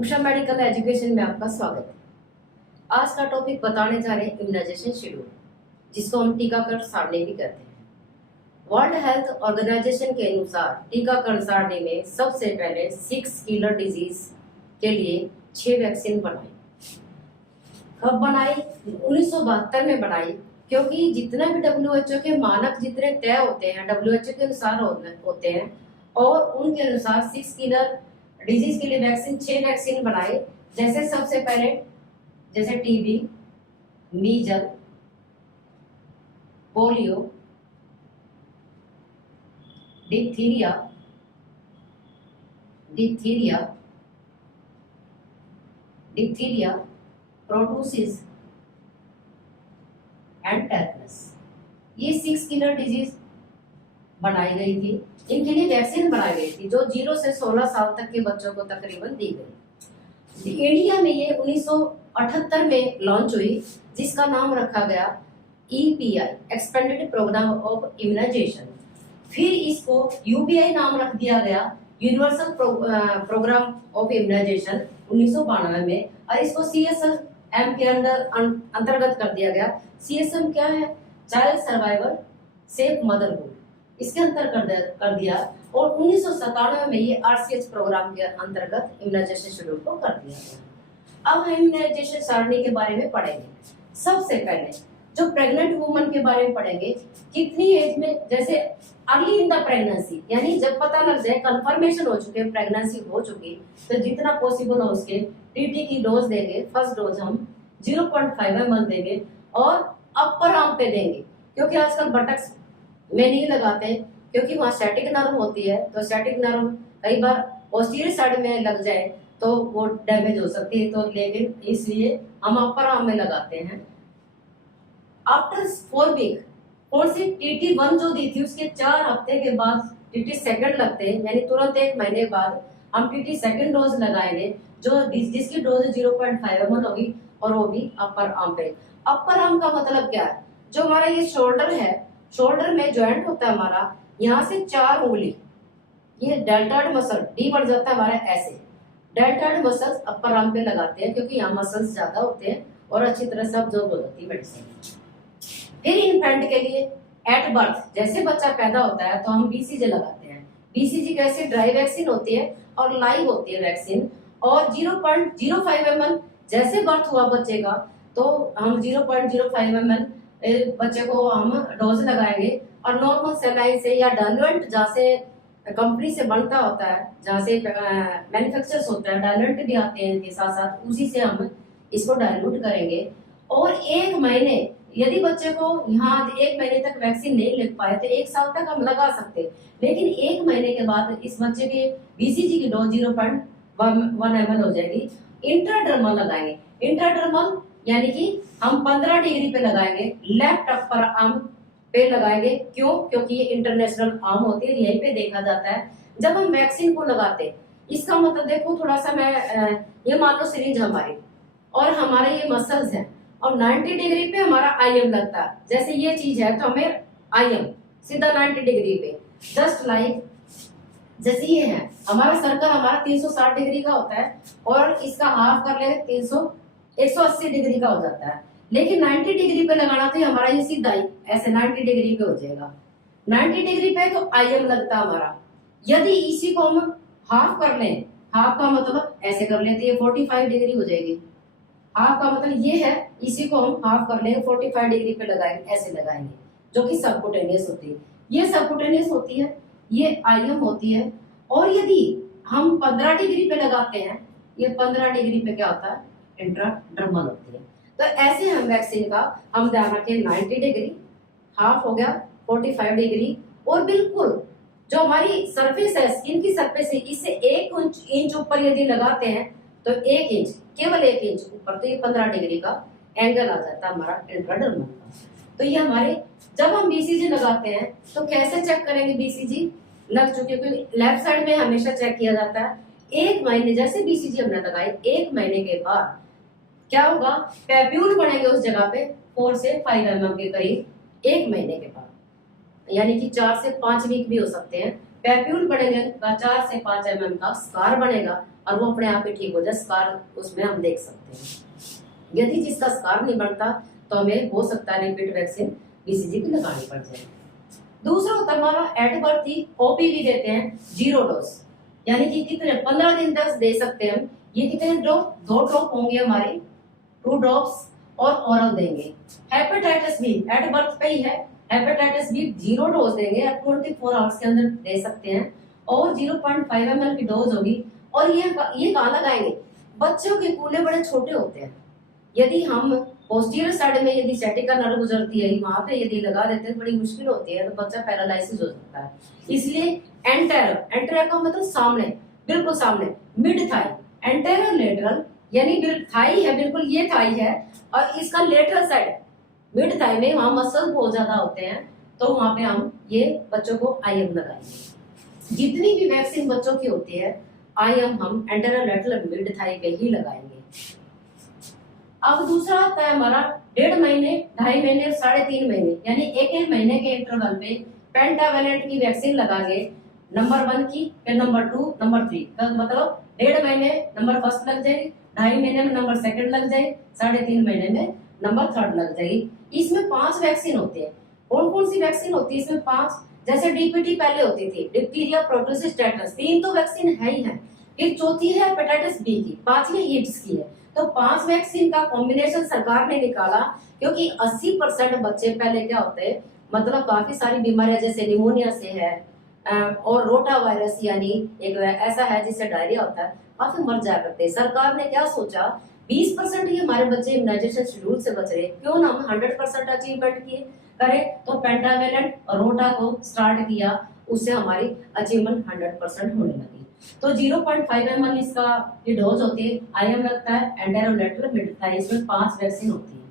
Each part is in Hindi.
उषा मेडिकल एजुकेशन में आपका स्वागत है। आज का टॉपिक बताने जा रहे हैं इम्यूनाइजेशन शेड्यूल, जिसको हम टीकाकरण सारणी भी कहते हैं। वर्ल्ड हेल्थ ऑर्गेनाइजेशन के अनुसार टीकाकरण सारणी में सबसे पहले 6 किलर डिजीज के लिए 6 वैक्सीन बनाई। कब बनाई? 1972 में बनाई, क्योंकि जितना भी WHO के मानक जितने तय होते हैं WHO के अनुसार होते हैं, और उनके अनुसार 6 किलर डिजीज के लिए 6 वैक्सीन बनाए। जैसे सबसे पहले जैसे TB, measles, polio, diphtheria, pertussis and tetanus. ये 6 किलर डिजीज बनाई गई थी। इनके लिए वैक्सीन बनाई गई थी जो 0 से 16 साल तक के बच्चों को तकरीबन दी गई। इंडिया में ये 1978 में लॉन्च हुई, जिसका नाम रखा गया EPI, expanded programme of immunisation. फिर इसको UBI नाम रख दिया गया, यूनिवर्सल प्रोग्राम ऑफ इम्यूनाइजेशन, 1992 में, और इसको CSM के अंतर्गत कर दिया गया। CSM क्या है? चाइल्ड सर्वाइवल सेफ मदरहुड, इसके अंतर्गत कर दिया। और 1997 में ये RCH प्रोग्राम के अंतर्गत इम्यूनाइजेशन शेड्यूल को कर दिया गया। अब हम इम्यूनाइजेशन सारणी के बारे में पढ़ेंगे। सबसे पहले जो प्रेग्नेंट वुमन के बारे में पढ़ेंगे, कितनी एज में, जैसे अर्ली इन द प्रेगनेंसी, यानी जब पता लग जाए, कंफर्मेशन हो चुके, प्रेगनेंसी हो चुकी, तो जितना पॉसिबल हो उसके TT की डोज देंगे। फर्स्ट डोज हम 0.5 ml देंगे और अपर आर्म पे देंगे, क्योंकि आजकल बटक्स में नहीं लगाते, क्योंकि वहाँ स्टैटिक नर्व होती है। तो स्टैटिक नर्व कई बार पोस्टीरियर साइड में लग जाए तो वो डैमेज हो सकती है, तो लेकिन इसलिए हम अपर आर्म में लगाते हैं। आफ्टर 4 वीक, कौन सी TT1 जो दी थी उसके 4 हफ्ते के बाद TT सेकंड लगते हैं, यानी तुरंत 1 महीने बाद हम TT सेकंड डोज लगाएंगे, जो जिसकी डोज 0.5 ml होगी, और वो भी अपर आर्म पे। अपर आर्म का मतलब क्या है? जो हमारा ये शोल्डर है, शोल्डर में ज्वाइंट होता है हमारा, यहाँ से 4 उंगली, ये डेल्टॉइड मसल, D बढ़ जाता है हमारा ऐसे। डेल्टॉइड मसल्स अपर आर्म पे लगाते हैं, क्योंकि यहाँ मसल्स ज्यादा होते हैं और अच्छी तरह से अब्जॉर्ब हो जाती है मेडिसिन। फिर इन्फेंट के लिए एट बर्थ, जैसे बच्चा पैदा होता है तो हम BCG लगाते हैं। BCG कैसे? ड्राई वैक्सीन होती है और लाइव होती है वैक्सीन। और 0.05 ml जैसे बर्थ हुआ बच्चे का, तो हम 0.05 ml बच्चे को हम डोज लगाएंगे। और नॉर्मल सेलाइन से या डाइल्यूएंट, जहाँ से कंपनी से बनता होता है, जहाँ से मैन्युफैक्चर्स होता है, डाइल्यूएंट भी आते हैं इनके साथ साथ, उसी से हम इसको डाइल्यूट करेंगे। और 1 महीने, यदि बच्चे को यहाँ 1 महीने तक वैक्सीन नहीं लग पाए तो 1 साल तक हम लगा सकते हैं, लेकिन 1 महीने के बाद इस बच्चे के BCG की डोज 0.1 ml हो जाएगी। इंट्राडर्मल लगाएंगे। इंट्राडर्मल यानी कि हम 15 डिग्री पे लगाएंगे, लेफ्ट अपर आर्म पे लगाएंगे। क्यों? क्योंकि ये इंटरनेशनल आर्म होती है, यहीं पे देखा जाता है जब हम वैक्सीन को लगाते। इसका मतलब देखो, थोड़ा सा मैं ये मान लो सिरिंज हमारी, और हमारे ये मसल्स हैं, और 90 डिग्री पे हमारा IM लगता है। जैसे ये चीज है तो हमें IM सीधा 90 डिग्री पे, जस्ट लाइक जैसे ये है हमारा सर्कल, हमारा 360 डिग्री का होता है, और इसका हाफ कर ले 180 डिग्री का हो जाता है। लेकिन 90 डिग्री पे लगाना तो हमारा ये सीधा ही ऐसे 90 डिग्री पे हो जाएगा। 90 डिग्री पे तो IM लगता है हमारा। यदि इसी को हम हाफ कर लें, हाफ का मतलब ऐसे कर लेते हैं, 45 डिग्री हो जाएगी। हाफ का मतलब ये है, इसी को हम हाफ कर लेंगे, 45 डिग्री पे लगाएंगे, ऐसे लगाएंगे, जो कि सबकुटेनियस होती है। ये सबकुटेनियस होती है, ये IM होती है। और यदि हम 15 डिग्री पे लगाते हैं, ये 15 डिग्री पे क्या होता है? इंट्राडर्मल होती है। तो ऐसे हम वैक्सीन का हम ध्यान रखें, 90 डिग्री, हाफ हो गया 45 डिग्री, और बिल्कुल जो हमारी सरफेस है, स्किन की सरफेस है, इससे 1 इंच ऊपर यदि लगाते हैं तो 1 इंच, केवल 1 इंच ऊपर, तो ये 15 डिग्री का एंगल आ जाता है हमारा इंट्राडर्मल का। तो ये हमारे, जब हम BCG लगाते हैं तो कैसे चेक करेंगे BCG लग चुके? क्योंकि लेफ्ट साइड में हमेशा चेक किया जाता है। 1 महीने, जैसे BCG हमने लगाई, 1 महीने के बाद क्या होगा? पैप्यूल बढ़ेंगे उस जगह पे 4 से 5 mm के करीब, 1 महीने के बाद, यानी कि 4 से 5 वीक भी हो सकते हैं। पैप्यूल बढ़ेंगे, 4 से 5 mm का स्कार बनेगा, और वो अपने आप ही ठीक हो जाए, स्कार उसमें हम देख सकते हैं। यदि जिसका स्कार नहीं बनता तो हमें हो सकता है रिपीट वैक्सीन बीसीजी की लगानी पड़ जाए। दूसरा होता है हमारा एट बर्थ ही ओपीवी देते हैं 0 डोज, यानी कि कितने 15 दिन तक दे सकते हैं हम। ये कितने ड्रॉप, 2 ड्रॉप होंगे हमारे, 2 ड्रॉप्स, और ओरल देंगे। हेपेटाइटिस बी एट बर्थ पे ही है, हेपेटाइटिस बी 0 डोज देंगे, 24 आवर्स के अंदर दे सकते हैं, और 0.5 ml की डोज होगी। और ये कहाँ लगाएंगे, बच्चों के कूल्हे बड़े छोटे होते हैं, यदि हम पोस्टीरियर साइड में यदि सैटिका नर्व गुजरती है वहां पे यदि लगा देते हैं बड़ी मुश्किल होती है, तो बच्चा पैरालाइसिस हो सकता है। इसलिए एंटेरो, एंटेरो का मतलब सामने, बिल्कुल सामने, मिड थाई, एंटेरो लेटरल यानी थाई है, बिल्कुल ये थाई है, और इसका लेटरल साइड मिड थाई में वहां मसल बहुत ज्यादा होते हैं, तो वहां पे हम ये बच्चों को आईएम लगाएंगे। जितनी भी वैक्सीन बच्चों की होती है आईएम हम एंटेरो लेटरल मिड थाई पे ही लगाएंगे। अब दूसरा आता है हमारा 1.5 महीने, 2.5 महीने और 3.5 महीने, यानी एक महीने के इंटरवल पे पेंटावेलेंट की वैक्सीन लगाएंगे, नंबर 1 की, फिर नंबर 2, नंबर 3 का मतलब 1.5 महीने नंबर 1 लग जाएगी, 2.5 महीने में नंबर 2 लग जाएगी, 3.5 महीने में नंबर 3 लग जाएगी। इसमें 5 वैक्सीन होती है। कौन कौन सी वैक्सीन होती है इसमें? 5, जैसे डीपीटी पहले होती थी, डिप्थीरिया, प्रोटोसिस, टेटनस, 3 तो वैक्सीन है ही है, फिर चौथी है हेपेटाइटिस बी की, 5वीं हिप्स की है। तो 5 वैक्सीन का कॉम्बिनेशन सरकार ने निकाला, क्योंकि 80% बच्चे पहले क्या होते हैं, मतलब काफी सारी बीमारियां जैसे निमोनिया से है, और रोटा वायरस यानी एक ऐसा है जिससे डायरिया होता है, काफी मर जाया करते हैं। सरकार ने क्या सोचा, 20% ही हमारे बच्चे इम्यूनाइजेशन शेड्यूल से बच रहे, क्यों ना हम 100% अचीवमेंट किए करें, तो पेंटावेलेंट और रोटा को स्टार्ट किया, उससे हमारी अचीवमेंट 100% होने लगी। तो 0.5 ml इसका ये डोज होती है, आईएम लगता है, एंटेरो लेटरल मिड थाई, इसमें 5 वैक्सीन होती है।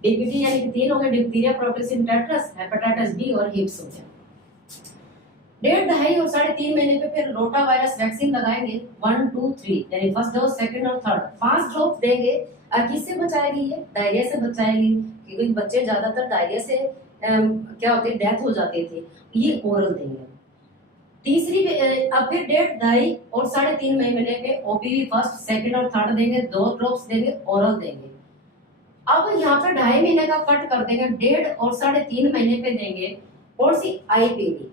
डीपीटी यानी कि 3 हो गए, डिप्थीरिया, प्रोटोसिस, टेटनस, हेपेटाइटिस बी और हिप्स हो गए। 1.5, 2.5 और 3.5 महीने पे फिर रोटा वायरस वैक्सीन लगाएंगे, 1, 2, 3, यानी फर्स्ट डोज, सेकंड और थर्ड, 5 ड्रॉप देंगे। किससे बचाएगी ये? डायरिया से बचाएगी, क्योंकि बच्चे ज्यादातर डायरिया से क्या होती है, डेथ हो जाती थी। ये ओरल देंगे। तीसरी अब फिर 1.5, 2.5 और 3.5 महीने पे ओपीवी फर्स्ट, सेकंड और थर्ड देंगे, 2 ड्रॉप्स देंगे, ओरल देंगे। अब यहाँ पे 2.5 महीने का कट कर देंगे, 1.5 और 3.5 महीने पे देंगे कौन सी? IPV,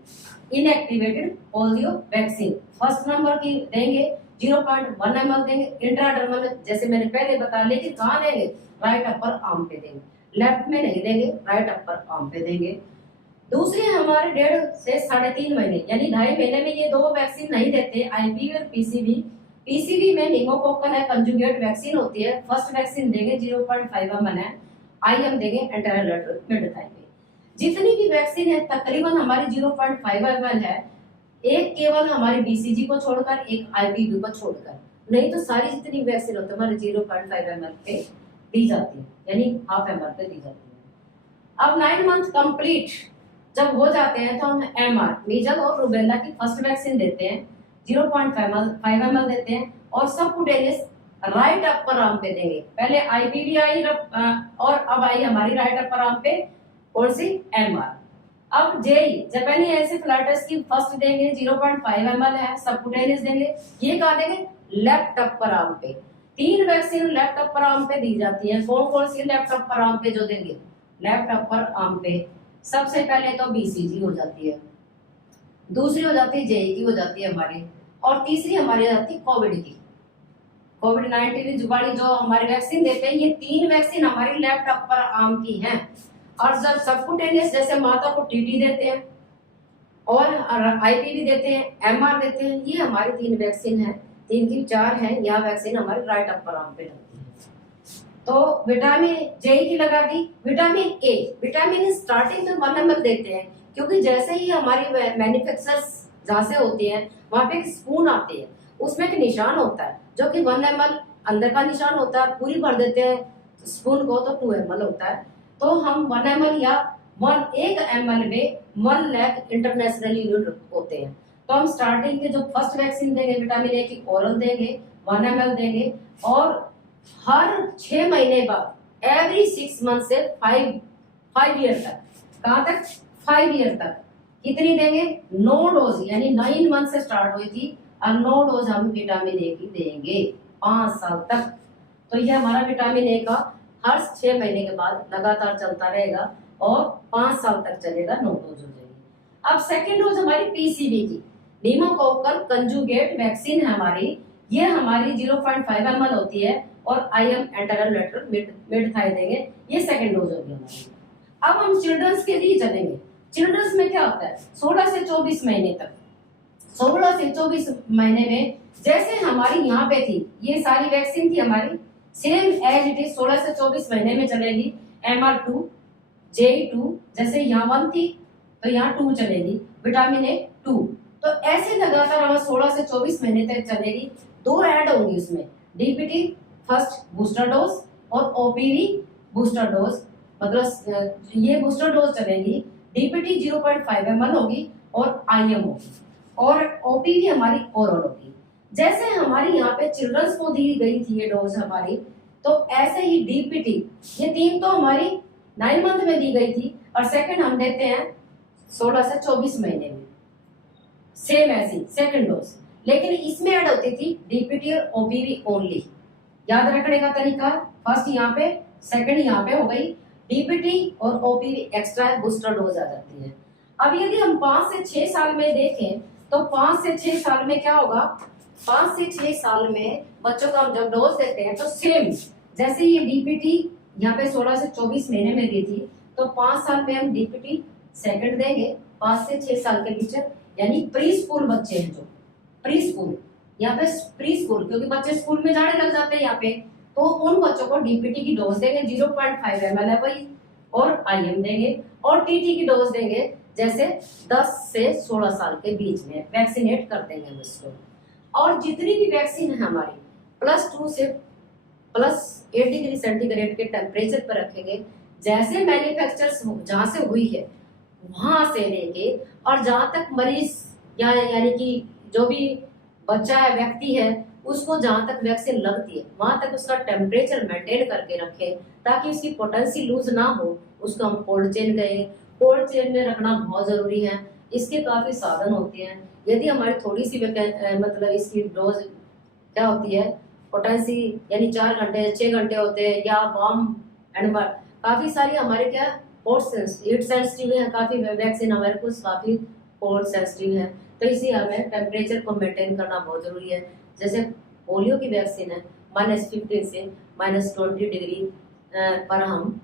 inactivated polio vaccine. First number की देंगे 0.1 ml देंगे इंट्राडर्मल, जैसे मैंने पहले बताया, लेकिन कहाँ देंगे? राइट अपर आर्म पे देंगे, लेफ्ट में नहीं देंगे, राइट अपर आर्म पे देंगे। दूसरे हमारे 1.5 से 3.5 महीने यानी 2.5 महीने में ये 2 वैक्सीन नहीं देते, आईपीवी और पीसीवी। पीसीवी में निमोकोकल है, कंजुगेट वैक्सीन होती है, फर्स्ट वैक्सीन देंगे 0.5 ml है, आईएम देंगे एंटेरो लेटरल मिड थाई पे। जितनी भी वैक्सीन है तकरीबन हमारी 0.5 ml है, एक केवल हमारी बीसीजी को छोड़कर, एक आईपीवी को छोड़कर, नहीं तो सारी जितनी वैक्सीन होती है हमारे 0.5 ml पे दी जाती है, यानी ½ ml पे दी जाती है। अब 9 मंथ कंप्लीट जब हो जाते हैं तो हम एमआर, मीजल और रूबेला की फर्स्ट वैक्सीन देते हैं, 0.5 ml देते हैं, और सबकुटेनियस राइट अपर आर्म पे देंगे। पहले आईपीवी आई और अब आई हमारी राइट अपर आर्म पे कौन सी? एमआर। अब जेई, जापानी एन्सेफेलाइटिस की फर्स्ट देंगे, 0.5 ml है, सबकुटेनियस देंगे, ये कहाँ देंगे? लेफ्ट अपर आर्म पे। 3 वैक्सीन लेफ्ट अपर आर्म पे दी जाती है। कौन कौन सी लेफ्ट अपर आर्म पे जो देंगे? लेफ्ट अपर आर्म पे सबसे पहले तो बीसीजी हो जाती है, दूसरी हो जाती है जेई की हो जाती है हमारी, और तीसरी हमारी हो जाती है कोविड की। कोविड-19 वाली जो हमारी वैक्सीन देते हैं, ये 3 वैक्सीन हमारी लेफ्ट अपर आर्म की हैं। और जब सबकुटेनियस जैसे माता को टीटी देते हैं और आईपीवी देते हैं, एमआर देते हैं, ये हमारी 3 वैक्सीन है, 3 की 4 है, यह वैक्सीन हमारी राइट अपर आर्म पे लगती है। तो विटामिन जेई की लगा दी। विटामिन ए, विटामिन स्टार्टिंग में 1 ml देते हैं, क्योंकि जैसे ही हमारी मैन्युफैक्चरर्स जहाँ से होती है वहां पे एक स्पून आती है, उसमें एक निशान होता है जो कि 1 ml अंदर का निशान होता है, पूरी भर देते हैं स्पून को तो 2 ml होता है। तो हम 1 ml या 1 ml में 1 लाख इंटरनेशनल यूनिट होते हैं। तो हम स्टार्टिंग के जो फर्स्ट वैक्सीन देंगे विटामिन ए की ओरल देंगे, 1 ml देंगे, और हर 6 महीने बाद एवरी 6 मंथ से 5 ईयर तक, कहाँ तक? 5 ईयर तक कितनी देंगे? 9 डोज, यानी 9 मंथ से स्टार्ट हुई थी और 9 डोज हम विटामिन ए की देंगे 5 साल तक। तो ये हमारा विटामिन ए का हर 6 महीने के बाद लगातार चलता रहेगा और 5 साल तक चलेगा, 9 डोज हो जाएगी। अब सेकेंड डोज हमारी पीसीवी की निमोकोकल कंजुगेट वैक्सीन है हमारी, ये हमारी 0.5 ml होती है और IM एंटेरोलेटरल मिडथाई देंगे, ये सेकेंड डोज होगी हमारी। अब हम चिल्ड्रंस के लिए चलेंगे। चिल्ड्रंस में क्या होता है, 16 से 24 महीने तक, 16 से 24 महीने में जैसे हमारी यहाँ पे थी, ये सारी वैक्सीन थी हमारी सेम एज इट इज 16 से 24 महीने में चलेगी। MR2 J2 जैसे यहाँ 1 थी तो यहाँ 2 चलेगी, विटामिन ए 2। तो ऐसे लगातार हमें 16 से 24 महीने तक चलेगी। 2 ऐड होंगी उसमें, DPT फर्स्ट बूस्टर डोज और OPV बूस्टर डोज, मतलब ये बूस्टर डोज चलेगी। DPT 0.5 ml होगी और IM होगी और OPV हमारी ओरल होगी। जैसे हमारी यहाँ पे चिल्ड्रंस को दी गई थी ये डोज हमारी, तो ऐसे ही DPT ये 3 तो हमारी 9 मंथ में दी गई थी और सेकंड हम देते हैं 16 से 24 महीने में, सेम ऐसी सेकंड डोज। लेकिन इसमें ऐड होती थी DPT और OPV ओनली। याद रखने का तरीका, फर्स्ट यहाँ पे, सेकंड यहाँ पे हो गई, DPT और OPV एक्स्ट्रा बूस्टर डोज आ जाती है। अब यदि हम 5 से 6 साल में देखें तो 5 से 6 साल में क्या होगा, 5 से 6 साल में बच्चों को हम जब डोज देते हैं तो सेम जैसे ये DPT यहाँ पे 16 से 24 महीने में दी थी, तो 5 साल में हम DPT सेकंड देंगे 5 से 6 साल के बीच, यानी प्री स्कूल बच्चे हैं, जो प्री स्कूल, यहाँ पे प्री स्कूल क्योंकि बच्चे स्कूल में जाने लग जाते हैं यहाँ पे, तो उन बच्चों को DPT की डोज देंगे 0.5 ml है वही, और IM देंगे, और TT की डोज देंगे जैसे 10 से 16 साल के बीच में वैक्सीनेट कर देंगे उसको। और जितनी भी वैक्सीन है हमारी +2 से +8 डिग्री सेंटीग्रेड के टेम्परेचर पर रखेंगे, जैसे मैन्युफैक्चर जहां से हुई है वहां से लेके और जहां तक मरीज या यानी कि जो भी बच्चा है, व्यक्ति है, उसको जहां तक वैक्सीन लगती है वहां तक उसका टेम्परेचर मेंटेन करके रखें ताकि उसकी पोटेंसी लूज ना हो। उसको हम कोल्ड चेन कहें, कोल्ड चेन में रखना बहुत जरूरी है। इसके काफी साधन होते हैं। यदि हमारी थोड़ी सी मतलब इसकी डोज क्या होती है, पोटेंसी यानी 4 घंटे 6 घंटे होते हैं, या वार्म एंड काफी सारी हमारे क्या हीट सेंसिटिव है, काफी वैक्सीन हमारे कुछ काफी कोल्ड सेंसिटिव है, तो इसी हमें टेम्परेचर को मेंटेन करना बहुत जरूरी है। जैसे पोलियो की वैक्सीन है -15 से -20 डिग्री पर हम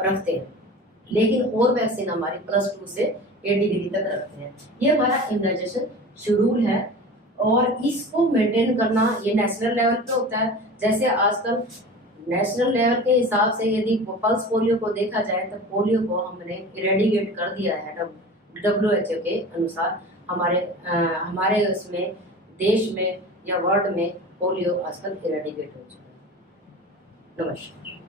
रखते हैं, लेकिन और वैक्सीन हमारी +2 से 8 डिग्री तक रखते हैं। ये हमारा इम्यूनाइजेशन शेड्यूल है और इसको मेंटेन करना ये नेशनल लेवल पे होता है। जैसे आजकल नेशनल लेवल के हिसाब से यदि पल्स पोलियो को देखा जाए तो पोलियो को हमने इरेडिकेट कर दिया है WHO के अनुसार। हमारे उसमें देश में या वर्ल्ड में पोलियो आजकल इरेडिकेट हो चुका है। नमस्कार।